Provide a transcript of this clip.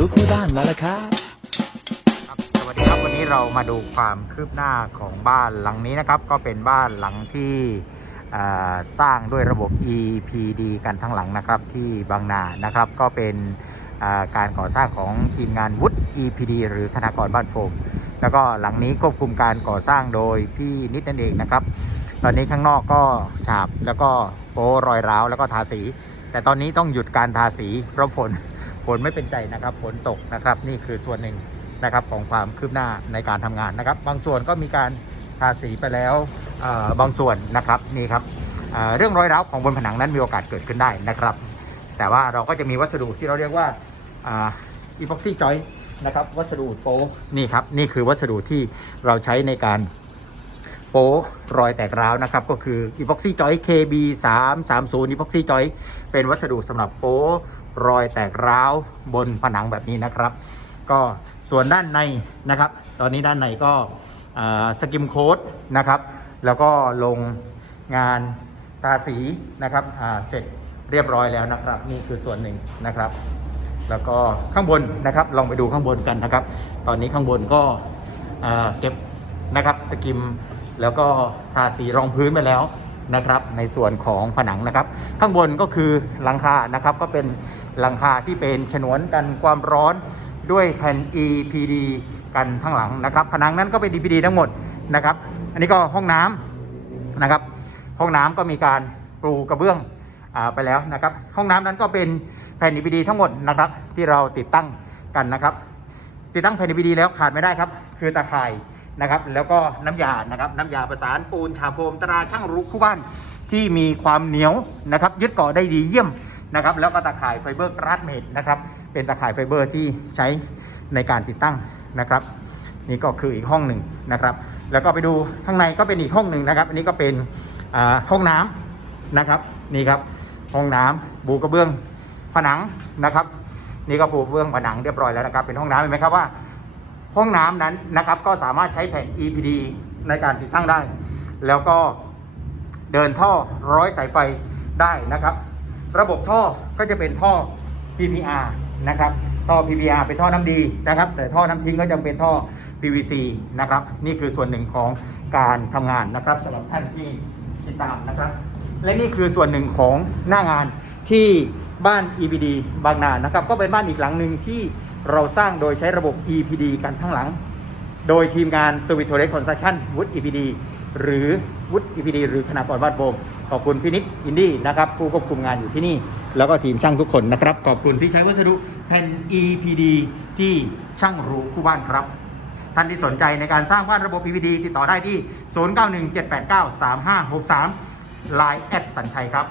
รู้คู่บ้านมาแล้วครับครับสวัสดีครับวันนี้เรามาดูความคืบหน้าของบ้านหลังนี้นะครับ ก็เป็นบ้านหลังที่สร้างด้วยระบบ EPD กันทั้งหลังนะครับที่บางนานะครับ ก็เป็นาการก่อสร้างของทีมงานวุฒิ EPD หรือธนากรบ้านโฟมแล้วก็หลังนี้ควบคุมการก่อสร้างโดยพี่นิดนั่นเองนะครับ ตอนนี้ข้างนอกก็ฉาบแล้วก็โป้รอยร้าวแล้วก็ทาสี แต่ตอนนี้ต้องหยุดการทาสีเพราะฝน ฝนไม่เป็นใจนะครับฝนตกนะครับ นี่คือส่วนหนึ่งนะครับของความคืบหน้าในการทำงานนะครับ บางส่วนก็มีการทาสีไปแล้วบางส่วนนะครับนี่ครับเเรื่องรอยร้าวของบนผนังนั้นมีโอกาสเกิดขึ้นได้นะครับ แต่ว่าเราก็จะมีวัสดุที่เราเรียกว่าอีพ็อกซี่จอยนะครับ วัสดุโป๊นี่ครับนี่คือวัสดุที่เราใช้ในการโป๊รอยแตกร้าวนะครับ ก็คืออีพ็อกซี่จอย KB 3 3 0อีพ็อกซี่จอยเป็นวัสดุสำหรับโป๊ รอยแตกร้าวบนผนังแบบนี้นะครับ ก็ส่วนด้านในนะครับ ตอนนี้ด้านในก็สกิมโค้ดนะครับ แล้วก็ลงงานตาสีนะครับเสร็จเรียบร้อยแล้วนะครับ นี่คือส่วนหนึ่งนะครับ แล้วก็ข้างบนนะครับลองไปดูข้างบนกันนะครับ ตอนนี้ข้างบนก็เก็บนะครับสกิมแล้วก็ทาสีรองพื้นไปแล้ว นะครับในส่วนของผนังนะครับ ข้างบนก็คือหลังคานะครับก็เป็นหลังคาที่เป็นฉนวนกันความร้อนด้วยแผ่น EPD กันข้งหลังนะครับ ผนังนั้นก็เป็น EPD ทั้งหมดนะครับ อันนี้ก็ห้องน้ำนะครับ ห้องน้ำก็มีการปูกระเบื้องอไปแล้วนะครับ ห้องน้ำนั้นก็เป็นแผ่น EPD ทั้งหมดนะครับที่เราติดตั้งกันนะครับ ติดตั้งแผ่น EPD แล้วขาดไม่ได้ครับ คือตะข่าย นะครับแล้วก็น้ำยานะครับน้ำยาประสานปูนฉาบโฟมตราช่างรุกคู่บ้านที่มีความเหนียวนะครับยึดเกาะได้ดีเยี่ยมนะครับแล้วก็ตะข่ายไฟเบอร์กราดเมดนะครับเป็นตะข่ายไฟเบอร์ที่ใช้ในการติดตั้งนะครับ นี่ก็คืออีกห้องหนึ่งนะครับ แล้วก็ไปดูข้างในก็เป็นอีกห้องหนึ่งนะครับ อันนี้ก็เป็นห้องน้ำนะครับนี่ครับห้องน้ำบูกระเบื้องผนังนะครับ นี่ก็ปูกระเบื้องผนังเรียบร้อยแล้วนะครับ เป็นห้องน้ำเห็นไหมครับว่า ห้องน้ำนั้นนะครับก็สามารถใช้แผ่น EPD ในการติดตั้งได้ แล้วก็เดินท่อร้อยสายไฟได้นะครับ ระบบท่อก็จะเป็นท่อ PPR นะครับท่อ PPR เป็นท่อน้ำดีนะครับ แต่ท่อน้ำทิ้งก็จะเป็นท่อ PVC นะครับ นี่คือส่วนหนึ่งของการทำงานนะครับสำหรับท่านที่ติดตามนะครับ และนี่คือส่วนหนึ่งของหน้างานที่บ้าน EPD บางนานะครับ ก็เป็นบ้านอีกหลังหนึ่งที่ เราสร้างโดยใช้ระบบ EPD กันทั้งหลัง โดยทีมงาน s w i t o r e Construction วุฒิ EPD หรือวุฒิ EPD หรือคณะกรบ้านโบมขอบคุณพินิจอินดี้นะครับผู้ควบคุมงานอยู่ที่นี่ แล้วก็ทีมช่างทุกคนนะครับ ขอบคุณที่ใช้วัสดุแผ่น EPD ที่ช่างรู้คู่บ้านครับ ท่านที่สนใจในการสร้างบ้านระบบ EPD ติดต่อได้ที่ 0917893563 Line แอดสัญชัยครับ